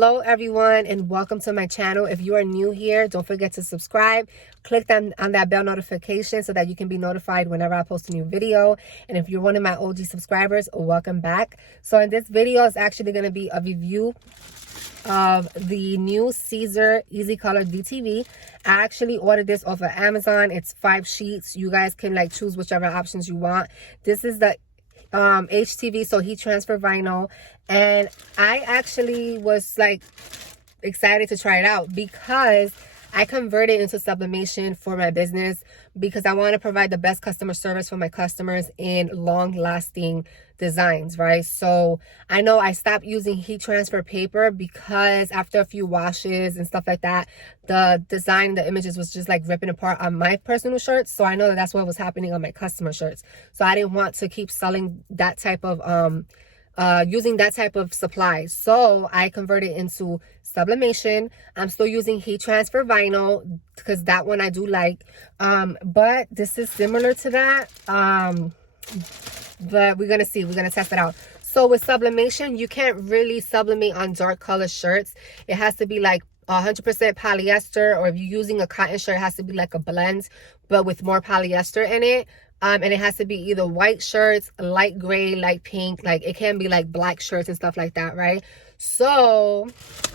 Hello everyone and welcome to my channel. If you are new here, don't forget to subscribe. Click on that bell notification so that you can be notified whenever I post a new video. And if you're one of my OG subscribers, welcome back. So in this video, it's actually going to be a review of the new siser easycolor DTV. I actually ordered this off of Amazon. It's 5 sheets. You guys can like choose whichever options you want. This is the HTV, so heat transfer vinyl, and I actually was like excited to try it out because I converted into sublimation for my business because I want to provide the best customer service for my customers in long-lasting designs, right? So I know I stopped using heat transfer paper because after a few washes and stuff like that, the design, the images was just like ripping apart on my personal shirts. So I know that that's what was happening on my customer shirts. So I didn't want to keep selling that type of using that type of supply. So I converted into sublimation. I'm still using heat transfer vinyl because that one I do like. But this is similar to that. But we're gonna see. We're gonna test it out. So with sublimation, you can't really sublimate on dark color shirts. It has to be like 100% polyester, or if you're using a cotton shirt, it has to be like a blend, but with more polyester in it. And it has to be either white shirts, light gray, light pink. Like it can be like black shirts and stuff like that, right? So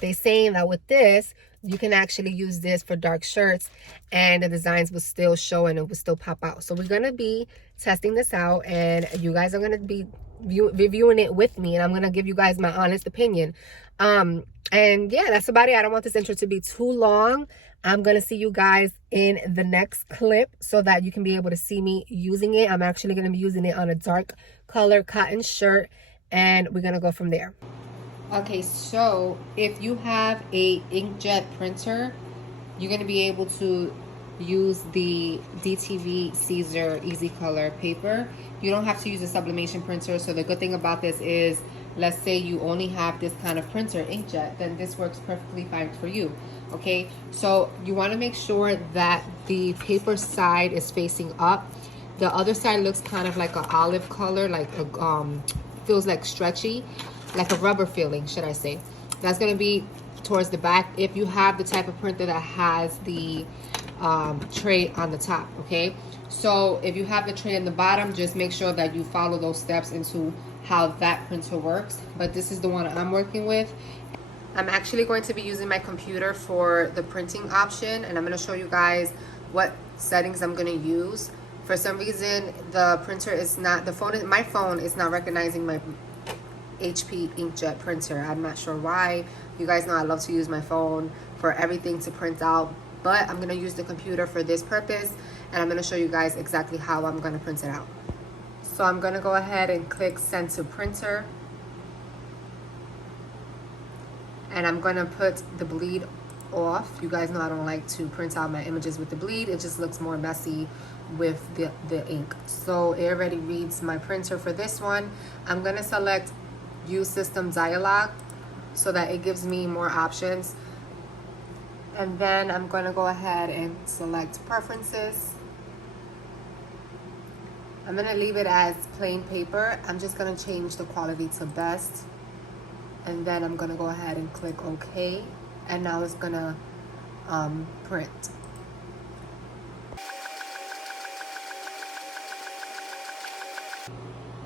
they're saying that with this, you can actually use this for dark shirts and the designs will still show and it will still pop out. So we're going to be testing this out and you guys are going to be reviewing it with me, and I'm going to give you guys my honest opinion. And yeah, that's about it. I don't want this intro to be too long. I'm going to see you guys in the next clip so that you can be able to see me using it. I'm actually going to be using it on a dark color cotton shirt, and we're going to go from there. Okay, so if you have a inkjet printer, you're going to be able to use the DTV siser easycolor paper. You don't have to use a sublimation printer. So the good thing about this is, let's say you only have this kind of printer, inkjet, then this works perfectly fine for you. Okay, so you want to make sure that the paper side is facing up. The other side looks kind of like an olive color, like a feels like stretchy, like a rubber feeling, should I say. That's going to be towards the back if you have the type of printer that has the tray on the top. Okay, so if you have the tray in the bottom, just make sure that you follow those steps into how that printer works. But this is the one I'm working with. I'm actually going to be using my computer for the printing option, and I'm going to show you guys what settings I'm going to use. For some reason, the printer is not, my phone is not recognizing my HP inkjet printer. I'm not sure why. You guys know I love to use my phone for everything to print out, but I'm going to use the computer for this purpose, and I'm going to show you guys exactly how I'm going to print it out. So I'm going to go ahead and click send to printer, and I'm going to put the bleed off. You guys know I don't like to print out my images with the bleed. It just looks more messy with the ink. So it already reads my printer for this one. I'm going to select use system dialog so that it gives me more options, and then I'm going to go ahead and select preferences. I'm going to leave it as plain paper. I'm just going to change the quality to best, and then I'm going to go ahead and click OK, and now it's going to print.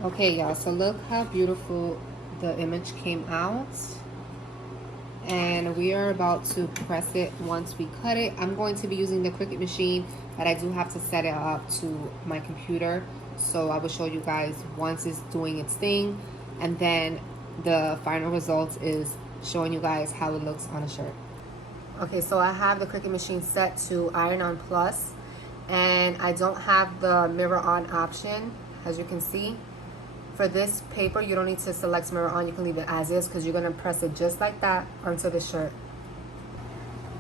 Okay, y'all, so look how beautiful the image came out, and we are about to press it once we cut it. I'm going to be using the Cricut machine, but I do have to set it up to my computer, so I will show you guys once it's doing its thing, and then the final result is showing you guys how it looks on a shirt. Okay, so I have the Cricut machine set to iron on plus, and I don't have the mirror on option, as you can see. For this paper, you don't need to select mirror on. You can leave it as is because you're going to press it just like that onto the shirt.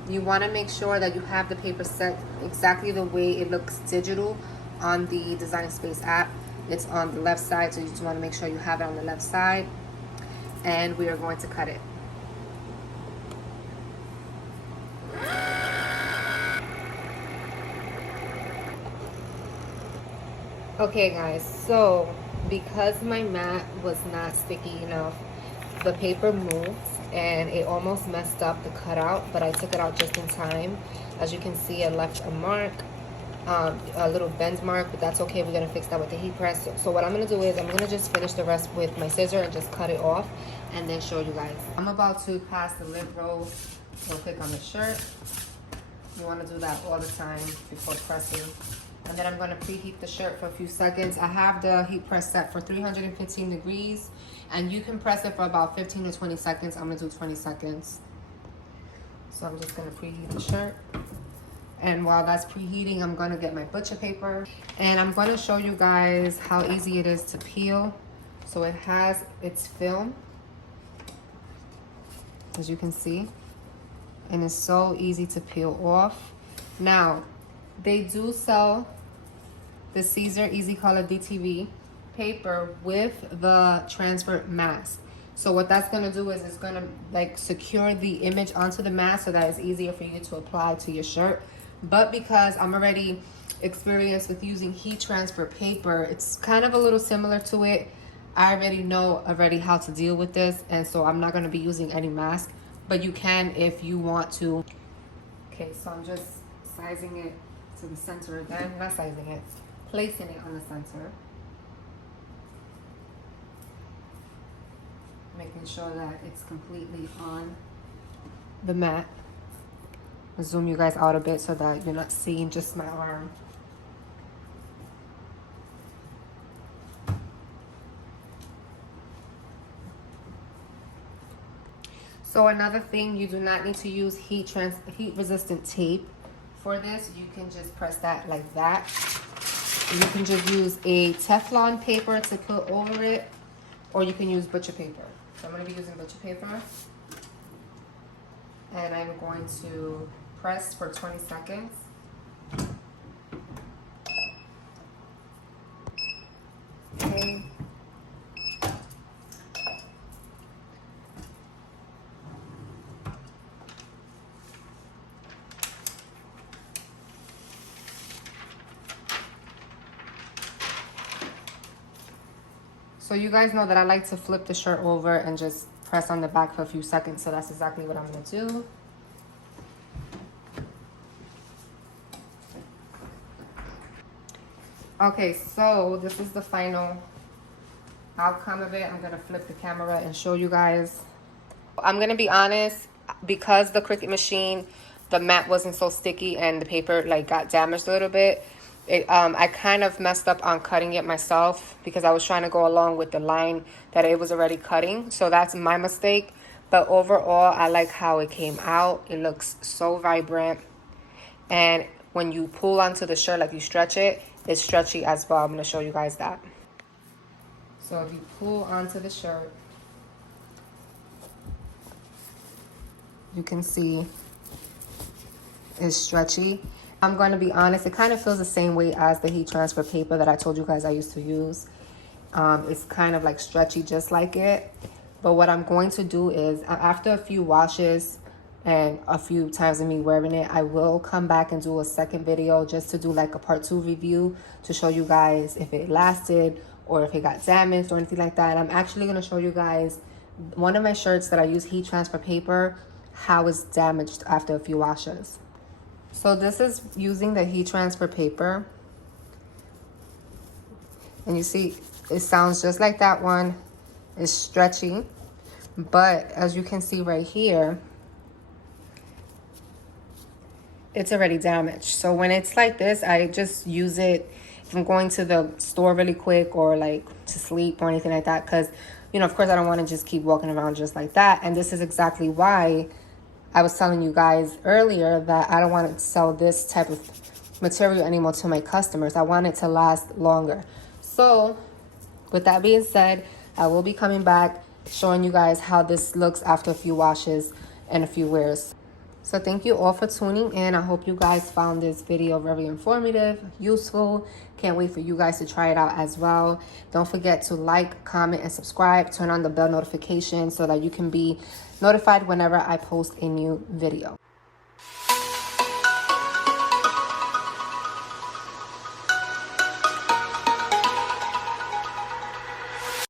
You want to make sure that you have the paper set exactly the way it looks digital on the Design Space app. It's on the left side, so you just want to make sure you have it on the left side. And we are going to cut it. Okay guys, so because my mat was not sticky enough, the paper moved and it almost messed up the cutout, but I took it out just in time. As you can see, I left a mark, a little bend mark, but that's okay. We're gonna fix that with the heat press. So what I'm gonna do is I'm gonna just finish the rest with my scissor and just cut it off and then show you guys. I'm about to pass the lint roll real quick on the shirt. You wanna do that all the time before pressing. And then I'm gonna preheat the shirt for a few seconds. I have the heat press set for 315 degrees, and you can press it for about 15 to 20 seconds. I'm gonna do 20 seconds. So I'm just gonna preheat the shirt. And while that's preheating, I'm gonna get my butcher paper. And I'm gonna show you guys how easy it is to peel. So it has its film, as you can see. And it's so easy to peel off. Now, they do sell the Siser easycolor DTV paper with the transfer mask. So what that's gonna do is it's gonna like secure the image onto the mask so that it's easier for you to apply to your shirt. But because I'm already experienced with using heat transfer paper, it's kind of a little similar to it. I already know how to deal with this, and so I'm not gonna be using any mask, but you can if you want to. Okay, so I'm just sizing it to the center again, not sizing it, placing it on the center. Making sure that it's completely on the mat. I'll zoom you guys out a bit so that you're not seeing just my arm. So another thing, you do not need to use heat resistant tape for this. You can just press that like that. You can just use a Teflon paper to put over it, or you can use butcher paper. So I'm going to be using butcher paper, and I'm going to press for 20 seconds. Okay. So you guys know that I like to flip the shirt over and just press on the back for a few seconds. So that's exactly what I'm gonna do. Okay, so this is the final outcome of it. I'm gonna flip the camera and show you guys. I'm gonna be honest, because the Cricut machine, the mat wasn't so sticky and the paper like got damaged a little bit. I kind of messed up on cutting it myself because I was trying to go along with the line that it was already cutting. So that's my mistake. But overall, I like how it came out. It looks so vibrant. And when you pull onto the shirt, like you stretch it, it's stretchy as well. I'm going to show you guys that. So if you pull onto the shirt, you can see it's stretchy. I'm going to be honest, it kind of feels the same way as the heat transfer paper that I told you guys I used to use. It's kind of like stretchy just like it. But what I'm going to do is after a few washes and a few times of me wearing it, I will come back and do a second video just to do like a part 2 review to show you guys if it lasted or if it got damaged or anything like that. I'm actually going to show you guys one of my shirts that I use heat transfer paper, how it's damaged after a few washes. So this is using the heat transfer paper. And you see, it sounds just like that one. It's stretchy. But as you can see right here, it's already damaged. So when it's like this, I just use it if I'm going to the store really quick or like to sleep or anything like that. Because, you know, of course, I don't want to just keep walking around just like that. And this is exactly why I was telling you guys earlier that I don't want to sell this type of material anymore to my customers. I want it to last longer. So with that being said, I will be coming back showing you guys how this looks after a few washes and a few wears. So thank you all for tuning in. I hope you guys found this video very informative, useful. Can't wait for you guys to try it out as well. Don't forget to like, comment, and subscribe. Turn on the bell notification so that you can be notified whenever I post a new video.